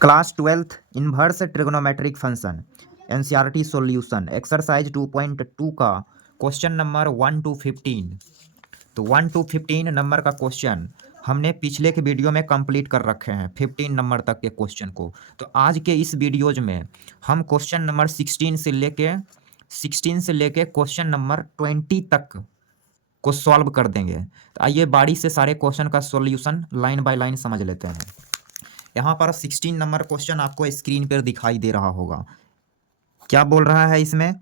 Class 12th inverse trigonometric function NCERT solution exercise 2.2 का question number 1 to 15। तो 1 to 15 number का question हमने पिछले के वीडियो में कंप्लीट कर रखे हैं 15 नंबर तक के क्वेश्चन को। तो आज के इस वीडियोज में हम क्वेश्चन नंबर 16 से लेके क्वेश्चन नंबर 20 तक को सॉल्व कर देंगे। तो आइए बारी से सारे क्वेश्चन का सॉल्यूशन लाइन बाय लाइन समझ लेते हैं। यहाँ पर 16 नंबर क्वेश्चन आपको स्क्रीन पर दिखाई दे रहा होगा। क्या बोल रहा है इसमें?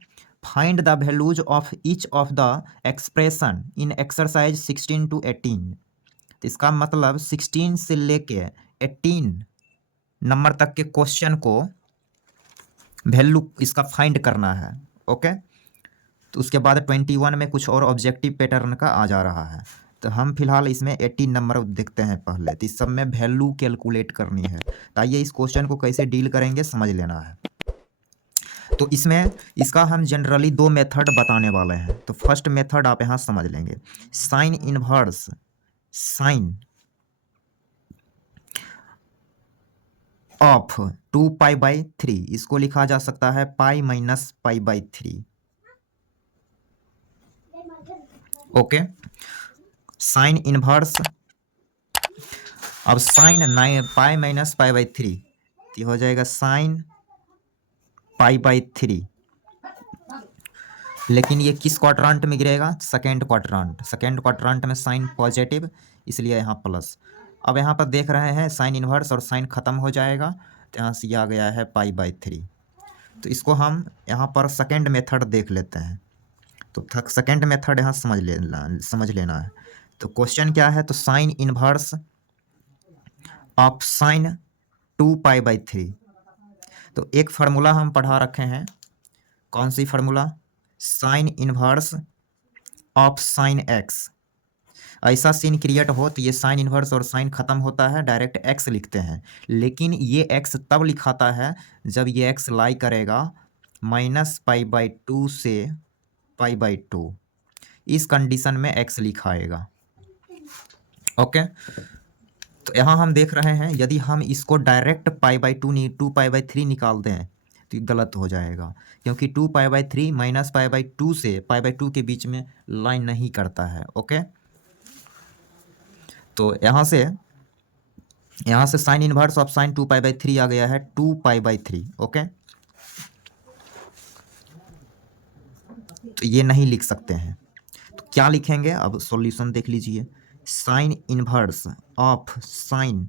Find the values of each of the expression in exercise 16 to 18। तो इसका मतलब 16 से लेके 18 नंबर तक के क्वेश्चन को वैल्यू इसका फाइंड करना है। ओके, तो उसके बाद 21 में कुछ और ऑब्जेक्टिव पैटर्न का आ जा रहा है। तो हम फिलहाल इसमें 18 नंबर देखते हैं पहले। तो इस सब में वैल्यू कैलकुलेट करनी है। तो आइए इस क्वेश्चन को कैसे डील करेंगे समझ लेना है। तो इसमें इसका हम जनरली दो मेथड बताने वाले हैं। तो फर्स्ट मेथड आप यहाँ समझ लेंगे, साइन इनवर्स साइन ऑफ 2π/3, इसको लिखा जा सकता है pi minus π/3। Okay, sine inverse, अब साइन पाई माइनस π/3 तो हो जाएगा साइन π/3। लेकिन ये किस क्वाड्रांट में गिरेगा? Second quadrant. सेकेंड क्वाड्रांट में साइन पॉजिटिव, इसलिए यहाँ प्लस। अब यहाँ पर देख रहे हैं साइन इनवर्स और साइन ख़त्म हो जाएगा, तो यहाँ से आ गया है π/3। तो इसको हम यहाँ पर सेकेंड मेथड देख लेते हैं। तो सेकेंड मेथड यहाँ समझ लेना है। तो क्वेश्चन क्या है? तो साइन इनवर्स ऑफ साइन 2π/3। तो एक फार्मूला हम पढ़ा रखे हैं। कौन सी formula? Sine inverse of sine x. ऐसा सीन क्रिएट हो तो ये साइन इनवर्स और साइन खत्म होता है, डायरेक्ट एक्स लिखते हैं। लेकिन ये एक्स तब लिखाता है जब ये एक्स लाई करेगा -π/2 से π/2। इस कंडीशन में एक्स लिखाएगा। ओके, तो यहाँ हम देख रहे हैं यदि हम इसको डायरेक्ट π/2 2π/3 निकाल दें तो गलत हो जाएगा, क्योंकि 2π/3 -π/2 से π/2 के बीच में लाइन नहीं करता है। ओके, तो यहाँ से साइन इनवर्स ऑफ साइन 2π/3 आ गया है 2π/3। ओके, तो ये नहीं लिख सकते हैं, तो क्या लिखेंगे? अब सॉल्यूशन देख लीजिए। Sine inverse of sine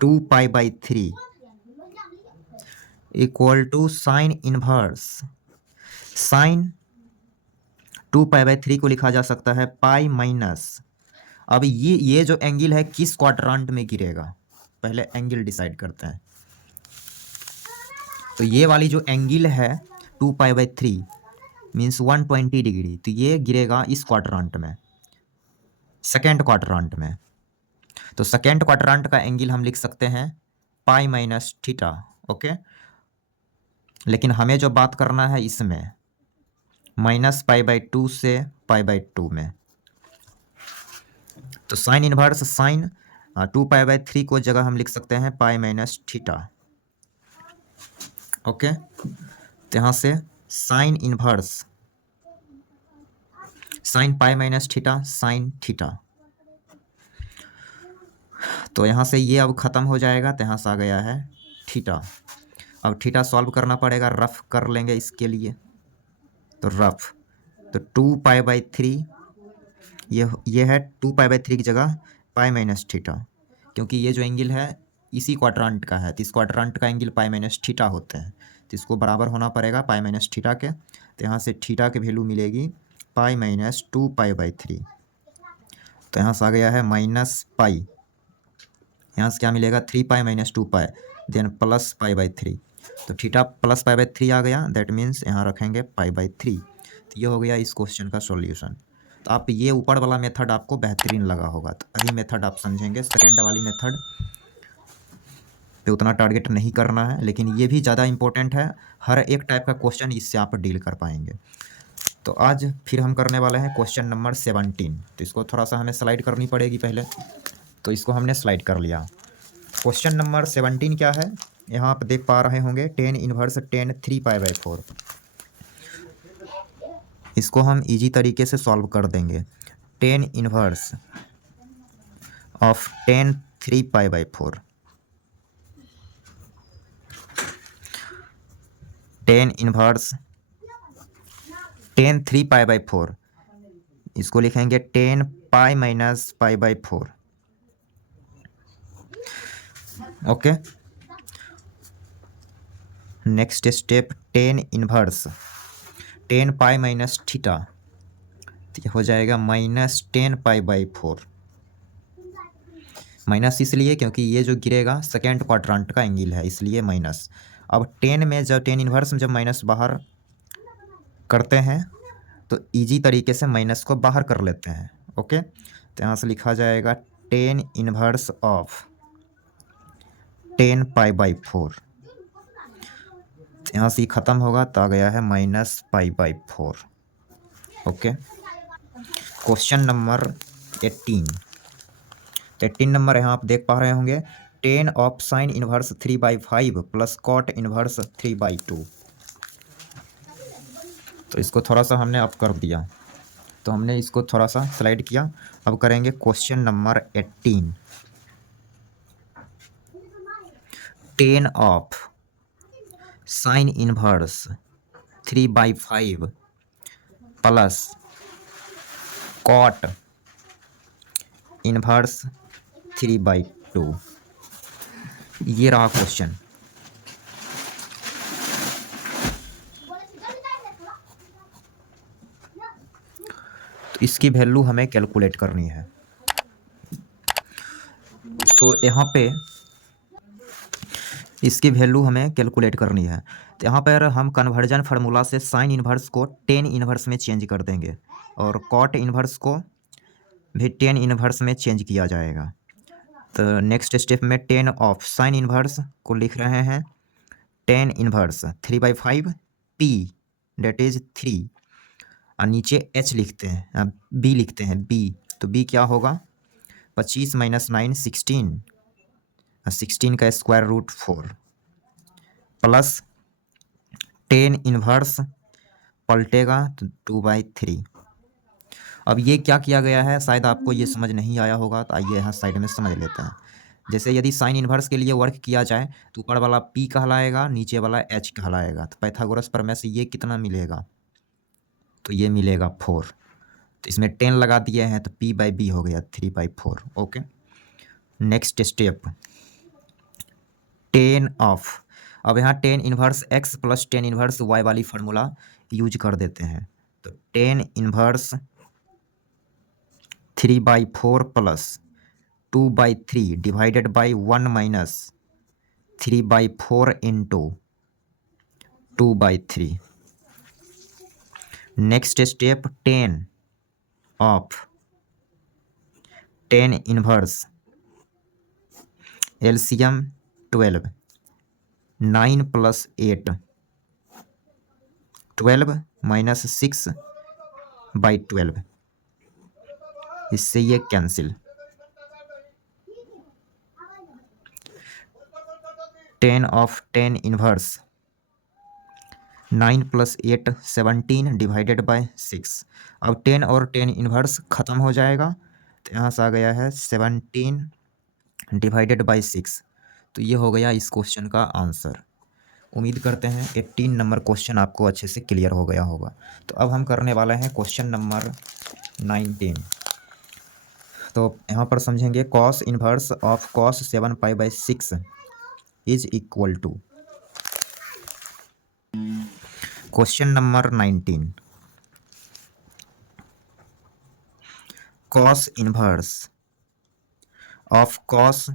2π/3 equal to sine inverse sine 2π/3 को लिखा जा सकता है पाई माइनस। अब ये जो एंगल है किस क्वाड्रांट में गिरेगा? पहले एंगल डिसाइड करते हैं। तो ये वाली जो एंगल है 2π/3 मीन्स 120 डिग्री, तो ये गिरेगा इस क्वाड्रांट में, सेकेंड क्वाड्रांट में। तो सेकेंड क्वाड्रांट का एंगल हम लिख सकते हैं पाई माइनस थीटा। ओके, लेकिन हमें जो बात करना है इसमें -π/2 से π/2 में। तो साइन इनवर्स साइन 2π/3 को जगह हम लिख सकते हैं पाई माइनस थीटा। ओके, तो यहाँ से sign inverse sign pi minus theta sine theta. तो यहाँ से ये अब ख़त्म हो जाएगा, तो यहाँ से आ गया है थीटा। अब थीटा सॉल्व करना पड़ेगा, रफ कर लेंगे इसके लिए। तो रफ, तो 2π/3 ये है 2π/3 की जगह पाई माइनस थीटा, क्योंकि ये जो एंगल है इसी क्वाड्रांट का है। तो इस क्वाड्रांट का एंगल पाई माइनस थीटा होते हैं, तो इसको बराबर होना पड़ेगा पाई माइनस थीटा के। तो यहाँ से थीटा की वैल्यू मिलेगी पाई माइनस 2π/3। तो यहाँ से आ गया है माइनस पाई, यहाँ से क्या मिलेगा 3π माइनस 2π देन प्लस π/3। तो थीटा प्लस π/3 आ गया, दैट मीन्स यहाँ रखेंगे π/3। तो ये हो गया इस क्वेश्चन का सॉल्यूशन। तो आप ये ऊपर वाला मेथड आपको बेहतरीन लगा होगा, तो वही मेथड आप समझेंगे। सेकेंड वाली मेथड पे उतना टारगेट नहीं करना है, लेकिन ये भी ज़्यादा इंपॉर्टेंट है। हर एक टाइप का क्वेश्चन इससे आप डील कर पाएंगे। तो आज फिर हम करने वाले हैं क्वेश्चन नंबर 17। तो इसको थोड़ा सा हमें स्लाइड करनी पड़ेगी पहले। तो इसको हमने स्लाइड कर लिया। क्वेश्चन नंबर 17 क्या है, यहाँ आप देख पा रहे होंगे टेन इनवर्स टेन 3π/4। इसको हम इजी तरीके से सॉल्व कर देंगे। Tan inverse of tan 3π/4, tan inverse tan 3π/4, इसको लिखेंगे tan pi minus π/4। Okay, next step tan inverse tan pi minus theta, तो हो जाएगा -10π/4। माइनस इसलिए क्योंकि ये जो गिरेगा सेकेंड क्वाड्रेंट का एंगल है, इसलिए माइनस। अब टेन में जब टेन इनवर्स में जब माइनस बाहर करते हैं तो इजी तरीके से माइनस को बाहर कर लेते हैं। ओके, तो यहाँ से लिखा जाएगा टेन इनवर्स ऑफ 10π/4। यहाँ से ख़त्म होगा तो आ गया है -π/4। ओके, क्वेश्चन नंबर 18 नंबर यहाँ आप देख पा रहे होंगे tan of sine inverse 3/5 plus cot inverse 3/2। तो इसको थोड़ा सा हमने अप कर दिया, तो हमने इसको थोड़ा सा स्लाइड किया। अब करेंगे question number 18। Tan of sine inverse 3/5 plus cot inverse 3/2, ये रहा क्वेश्चन। तो इसकी वैल्यू हमें कैलकुलेट करनी है। तो यहाँ पे इसकी वैल्यू हमें कैलकुलेट करनी है। तो यहाँ पर हम कन्वर्जन फार्मूला से साइन इनवर्स को टेन इनवर्स में चेंज कर देंगे और कॉट इनवर्स को भी टेन इनवर्स में चेंज किया जाएगा। तो नेक्स्ट स्टेप में टेन ऑफ साइन इनवर्स को लिख रहे हैं tan inverse 3/5 p that is 3, और नीचे h लिखते हैं, b लिखते हैं b। तो b क्या होगा 25 - 9 16, 16 का square root 4 plus tan inverse पलटेगा तो 2/3। अब ये क्या किया गया है, शायद आपको ये समझ नहीं आया होगा, तो आइए यहाँ साइड में समझ लेते हैं। जैसे यदि साइन इनवर्स के लिए वर्क किया जाए तो ऊपर वाला p कहलाएगा, नीचे वाला h कहलाएगा। तो पाइथागोरस प्रमेय से ये कितना मिलेगा, तो ये मिलेगा 4। तो इसमें 10 लगा दिए हैं तो p/b हो गया 3/4। Okay, next step ten of, अब यहाँ tan inverse x plus tan inverse y वाली फार्मूला यूज कर देते हैं। तो tan inverse 3/4 plus 2/3 divided by 1 minus 3/4 into 2/3। Next step ten of tan inverse LCM 12, 9 + 8 12 minus 6/12, इससे ये cancel. Ten of tan inverse 9 + 8 17 divided by 6। अब 10 और 10 inverse ख़त्म हो जाएगा, तो यहाँ से आ गया है 17 डिवाइडेड बाय 6। तो ये हो गया इस क्वेश्चन का आंसर। उम्मीद करते हैं 18 नंबर क्वेश्चन आपको अच्छे से क्लियर हो गया होगा। तो अब हम करने वाले हैं क्वेश्चन नंबर 19। तो यहाँ पर समझेंगे cos inverse of cos 7π/6 is equal to, question number 19, cos inverse of cos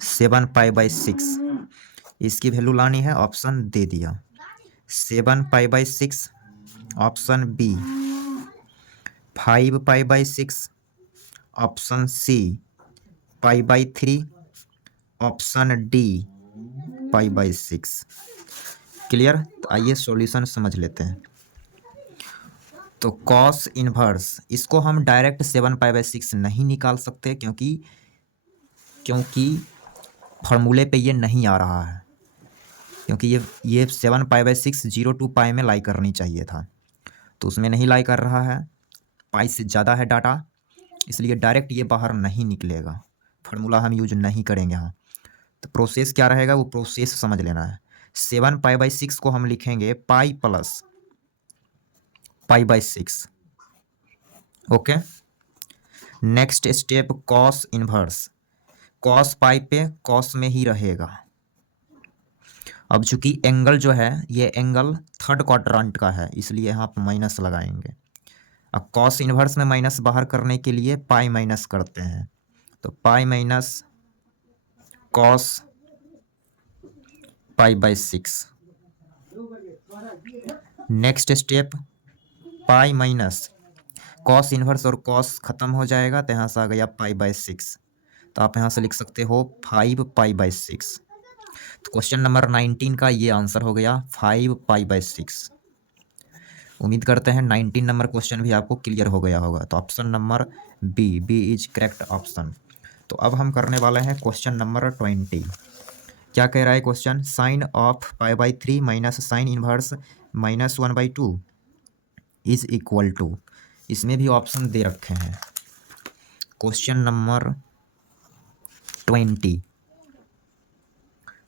7π/6, इसकी वैल्यू लानी है, ऑप्शन दे दिया 7π/6, option B 5π/6, option C π/3, option D π/6। Clear? तो आइए सॉल्यूशन समझ लेते हैं। तो कॉस इनवर्स, इसको हम डायरेक्ट 7π/6 नहीं निकाल सकते, क्योंकि क्योंकि फार्मूले पे ये नहीं आ रहा है, क्योंकि ये 7π/6 0 to π में लाई करनी चाहिए था, तो उसमें नहीं लाई कर रहा है, पाई से ज़्यादा है डाटा, इसलिए डायरेक्ट ये बाहर नहीं निकलेगा, फार्मूला हम यूज नहीं करेंगे यहाँ। तो प्रोसेस क्या रहेगा वो प्रोसेस समझ लेना है। 7π/6 को हम लिखेंगे pi plus π/6। Okay, next step cos inverse, cos pi पे कॉस में ही रहेगा। अब चूंकि एंगल जो है ये एंगल थर्ड क्वाड्रेंट का है, इसलिए यहाँ पर माइनस लगाएंगे। अब कॉस इनवर्स में माइनस बाहर करने के लिए पाई माइनस करते हैं, तो pi minus cos π/6। Next step pi minus cos inverse और कॉस खत्म हो जाएगा, तो यहाँ से आ गया π/6, तो आप यहाँ से लिख सकते हो 5π/6। तो क्वेश्चन नंबर 19 का ये आंसर हो गया 5π/6। उम्मीद करते हैं 19 नंबर क्वेश्चन भी आपको क्लियर हो गया होगा। तो option number B is correct option. तो अब हम करने वाले हैं क्वेश्चन नंबर 20। क्या कह रहा है question, sine of π/3 minus sine inverse -1/2 is equal to, इसमें भी ऑप्शन दे रखे हैं। Question number 20,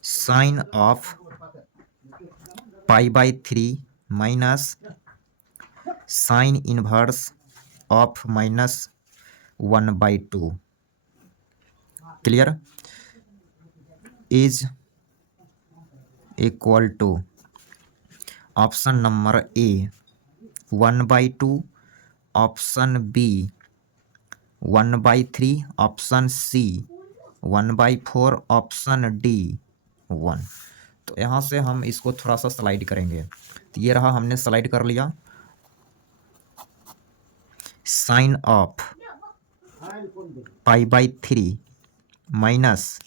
sine of π/3 minus sine inverse of -1/2 clear is equal to option number A 1/2, option B 1/3, option C 1/4, option D 1। तो यहाँ से हम इसको थोड़ा सा स्लाइड करेंगे, तो ये रहा, हमने स्लाइड कर लिया। Sine of π/3 minus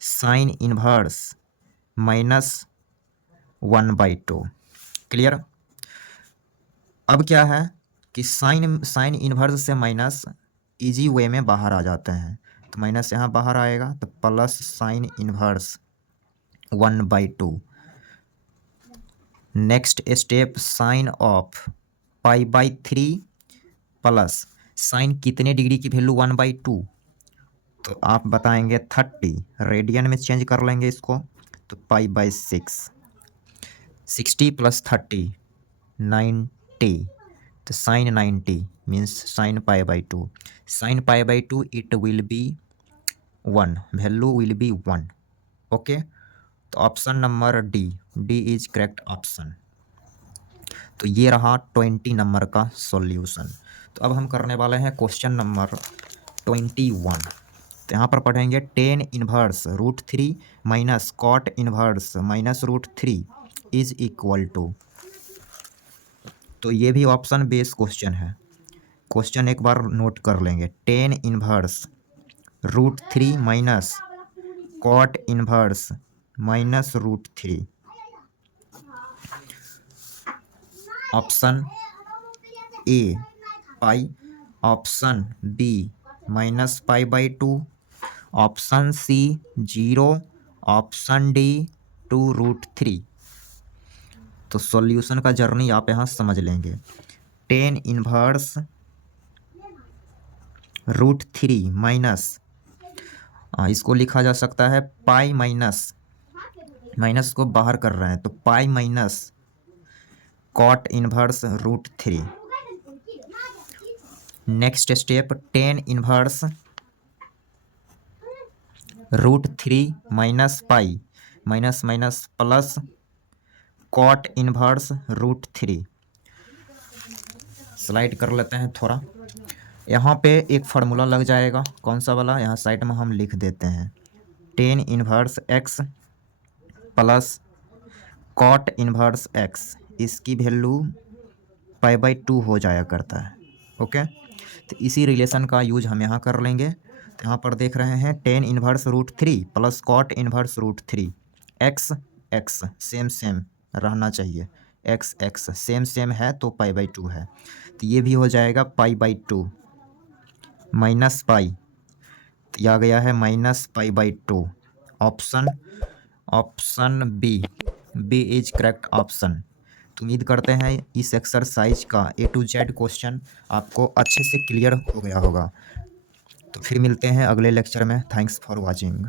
sine inverse -1/2 clear. अब क्या है कि साइन इनवर्स से माइनस इजी वे में बाहर आ जाते हैं, तो माइनस यहाँ बाहर आएगा, तो plus sine inverse 1/2। Next step sine of π/3 plus sine कितने डिग्री की वैल्यू 1/2, तो आप बताएंगे 30, रेडियन में चेंज कर लेंगे इसको, तो π/6, 60 + 30 90, तो sine 90 means sine π/2, sine π/2 it will be 1, value will be 1। Okay, तो option number D is correct option. तो ये रहा 20 नंबर का सॉल्यूशन। तो अब हम करने वाले हैं क्वेश्चन नंबर 21। तो यहाँ पर पढ़ेंगे tan inverse √3 minus cot inverse -√3 is equal to. तो ये भी ऑप्शन बेस्ड क्वेश्चन है, क्वेश्चन एक बार नोट कर लेंगे। tan inverse √3 minus cot inverse -√3, option A pi, option B -π/2, option C 0, option D 2√3। तो सॉल्यूशन का जर्नी आप यहाँ समझ लेंगे। tan इनवर्स √3 माइनस, इसको लिखा जा सकता है पाई माइनस को बाहर कर रहे हैं, तो pi minus cot inverse √3। Next step tan inverse √3 minus pi minus plus cot inverse √3। Slide कर लेते हैं थोड़ा, यहाँ पे एक फार्मूला लग जाएगा, कौन सा वाला, यहाँ साइड में हम लिख देते हैं tan inverse x plus cot inverse x, इसकी वैल्यू π/2 हो जाया करता है। ओके, तो इसी रिलेशन का यूज हम यहाँ कर लेंगे। तो यहाँ पर देख रहे हैं tan inverse √3 plus cot inverse √3, x same रहना चाहिए, x सेम है तो π/2 है, तो ये भी हो जाएगा π/2 माइनस पाई, ये आ गया है -π/2। Option option B is correct option. तो उम्मीद करते हैं इस एक्सरसाइज का A to Z क्वेश्चन आपको अच्छे से क्लियर हो गया होगा। तो फिर मिलते हैं अगले लेक्चर में। Thanks for watching.